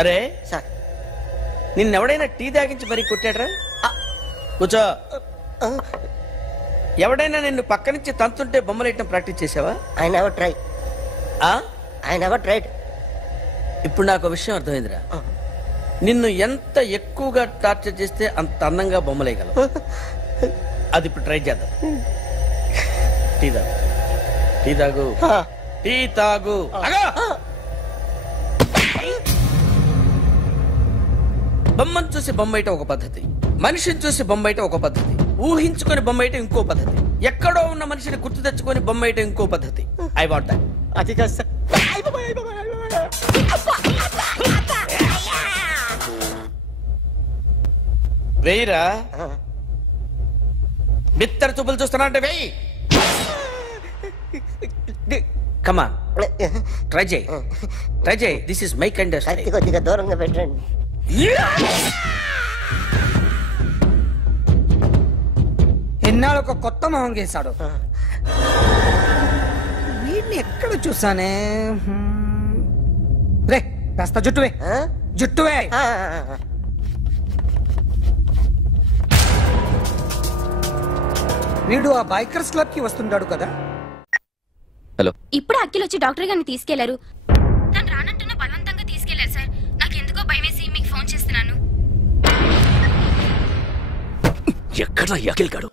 అరే sir, నిన్నెవడైనా tea తాగించి మరీ కొట్టాడ్రా? కూర్చో. ఎవడైనా నిన్ను పక్క నుంచి తంతుంటే బొమ్మలేయటం ప్రాక్టీస్ చేసావా? I never try. I never tried. ఇప్పుడు నాకు విషయం అర్థమైందిరా. నిన్ను ఎంత ఎక్కువగా టార్చర్ చేస్తే అంత అందంగా బొమ్మలేయగలవు. అది ఇప్పుడు ట్రై చేద్దాం. టీ తాగు, టీ తాగు, టీ తాగు. బొమ్మను చూసి బొమ్మయటం ఒక పద్ధతి, మనిషిని చూసి బొమ్మయటం ఒక పద్ధతి, ఊహించుకొని బొమ్మయటం ఇంకో పద్ధతి, ఎక్కడో ఉన్న మనిషిని గుర్తు తెచ్చుకొని బొమ్మయటం ఇంకో పద్ధతి. I want that. అది కాదు సార్. వెయ్యిరా. బిత్తర చూపులు చూస్తున్నా అంటే వెయ్యి. కమాన్, ట్రై చేయి, ట్రై చేయి. This is my kind. కొద్దిగా దూరంగా పెట్టండి. ఎన్నాళ్ళు ఒక కొత్త మొహం గీశాడు. వీడిని ఎక్కడ చూసానే? రే కాస్త జుట్టువే, జుట్టువే. వీడు ఆ బైకర్స్ క్లబ్ కి వస్తుంటాడు కదా. హలో, ఇప్పుడు అఖిల్ వచ్చి డాక్టర్ గారిని తీసుకెళ్లారు. తను రానంటున్న బలవంతంగా తీసుకెళ్లారు సార్. నాకు ఎందుకో భయం వేసి మీకు ఫోన్ చేస్తున్నాను. ఎక్కడ అఖిల్ గాడు?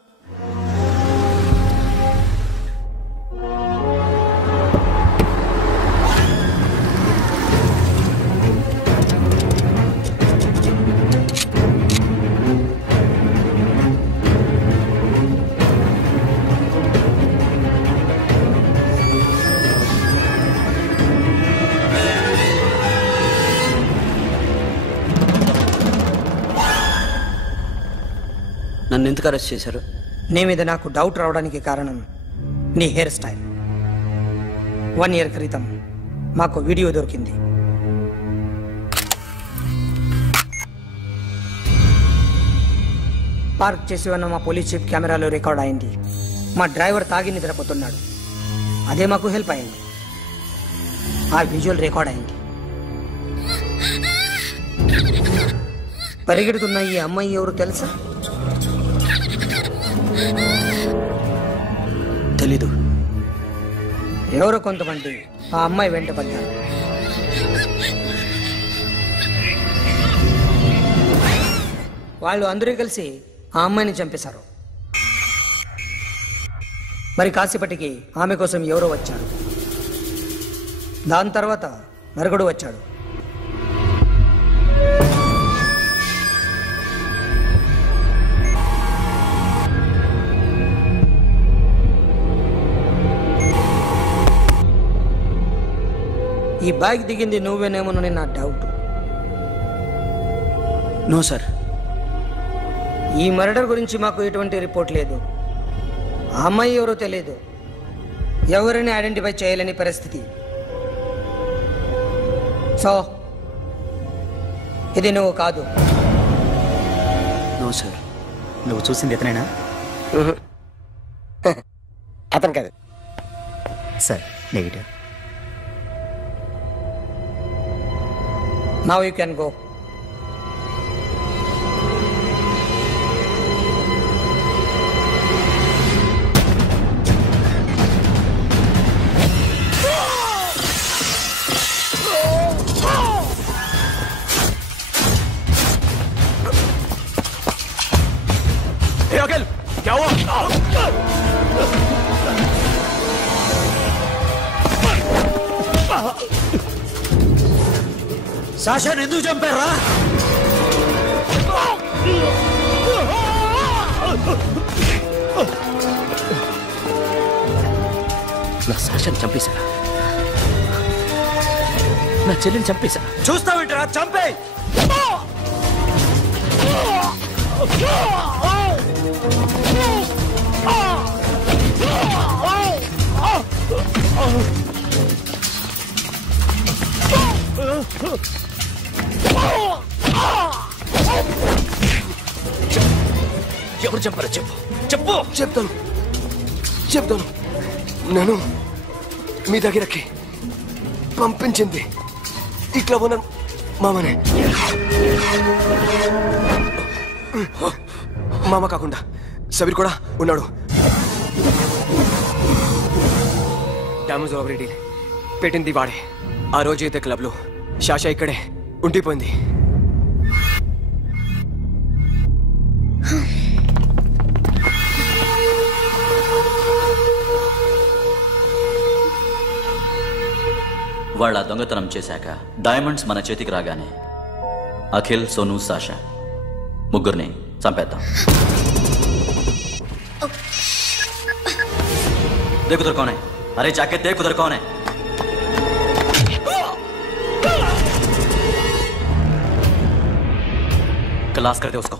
నన్ను ఎందుకు అరెస్ట్ చేశారు? నీ మీద నాకు డౌట్ రావడానికి కారణం నీ హెయిర్ స్టైల్. 1 year క్రితం మాకు వీడియో దొరికింది. పార్క్ చేసి ఉన్న మా పోలీస్ జీప్ కెమెరాలో రికార్డ్ అయింది. మా డ్రైవర్ తాగి నిద్రపోతున్నాడు. అదే మాకు హెల్ప్ అయింది. ఆ విజువల్ రికార్డ్ అయింది. పరిగెడుతున్న ఈ అమ్మాయి ఎవరు తెలుసా? తెలీదు. ఎవరో కొంతమంది ఆ అమ్మాయి వెంట పడ్డారు. వాళ్ళు అందరూ కలిసి ఆ అమ్మాయిని చంపేశారు. మరి కాసేపటికి ఆమె కోసం ఎవరో వచ్చారు. దాని తర్వాత నరకుడు వచ్చాడు. ఈ బైక్ దిగింది నువ్వేనేమోనని నా డౌట్. No sir. ఈ మర్డర్ గురించి మాకు ఎటువంటి రిపోర్ట్ లేదు. ఆ అమ్మాయి ఎవరో తెలియదు. ఎవరిని ఐడెంటిఫై చేయలేని పరిస్థితి. సో ఇది నువ్వు కాదు. No sir. నువ్వు చూసింది ఎతనేనా? అతను కాదు sir. Negative. Now you can go. Hey, Akhil, क्या हुआ? సాషాని ఎందుకు చంపారా? నా సాషాని చంపేశారా? నా చెల్లిని చంపేశారా? చూస్తావేంట్రా? చంపే. ఎవరు చెప్పారో చెప్పు. చెప్పు. చెప్తాను. నేను మీ దగ్గరకి పంపించింది ఇట్లా ఉన్న మామనే. మామ కాకుండా సబీర్ కూడా ఉన్నాడు. డ్యామేజ్ ఓవర్ డీల్ పెట్టింది వాడే. ఆ రోజు అయితే క్లబ్లో శాషా ఇక్కడే ఉండిపోయింది. వాళ్ళ దొంగతనం చేశాక డైమండ్స్ మన చేతికి రాగానే అఖిల్, సోను, సాషా ముగ్గురిని చంపేద్దాం. देख उधर कौन है? अरे जाके देख उधर कौन है? क्लास कर दे उसको.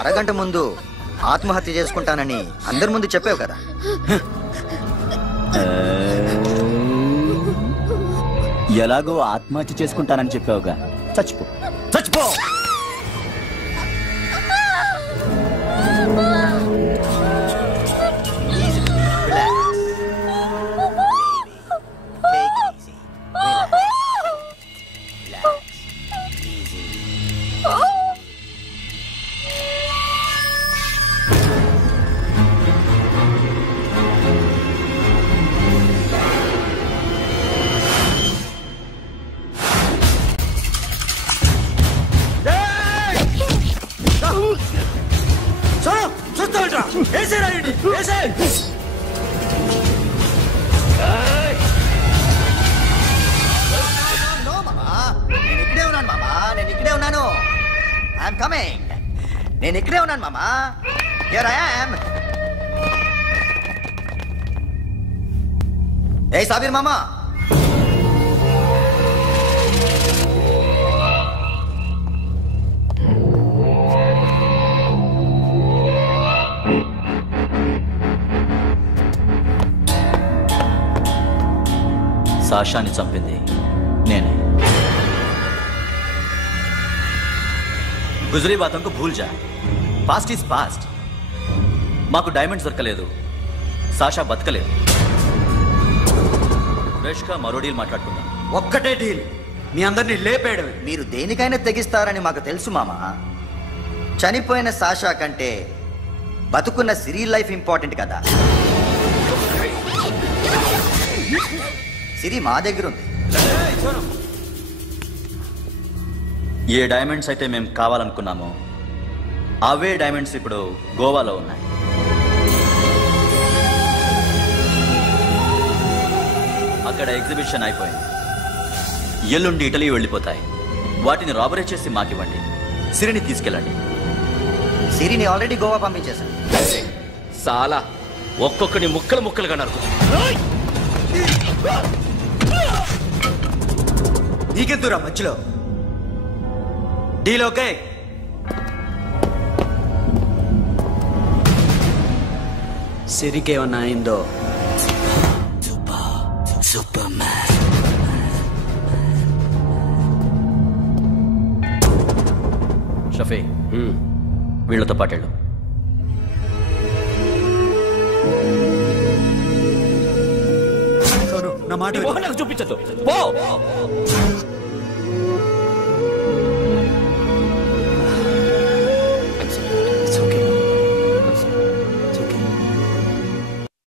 అరగంట ముందు ఆత్మహత్య చేసుకుంటానని అందరి ముందు చెప్పావు కదా. ఎలాగో ఆత్మహత్య చేసుకుంటానని చెప్పావుగా, చచ్చిపో చచ్చిపో. నేను ఇక్కడే ఉన్నాను మామా. Here I am. ఏ సాబీర్ మామా, సాషాని చంపింది నేనే. గుజరీ బాతంకు భూల్ జా. Past is past. మాకు డైమండ్స్ దొరకలేదు, సాషా బతకలేదు. ఫ్రెష్గా మరో డీల్ మాట్లాడుకుందాం. ఒక్కటే డీల్, మీ అందరినీ లేపేయడం. మీరు దేనికైనా తెగిస్తారని మాకు తెలుసు మామా. చనిపోయిన సాషా కంటే బతుకున్న సిరి లైఫ్ ఇంపార్టెంట్ కదా. సిరి మా దగ్గర ఉంది. ఏ డైమండ్స్ అయితే మేము కావాలనుకున్నామో అవే డైమండ్స్ ఇప్పుడు గోవాలో ఉన్నాయి. అక్కడ ఎగ్జిబిషన్ అయిపోయింది. ఎల్లుండి ఇటలీ వెళ్ళిపోతాయి. వాటిని రాబరీ చేసి మాకివ్వండి. సిరిని తీసుకెళ్ళండి. సిరిని ఆల్రెడీ గోవా పంపించేశాను. సాలా ఒక్కొక్కని ముక్కలు ముక్కలుగా నరుకు. నీకెందురా మధ్యలో? Deal okay? సిరికేమన్నా అయిందో? షఫీ, వీళ్ళతో పాటేళ్ళు. నా మాట చూపించదు.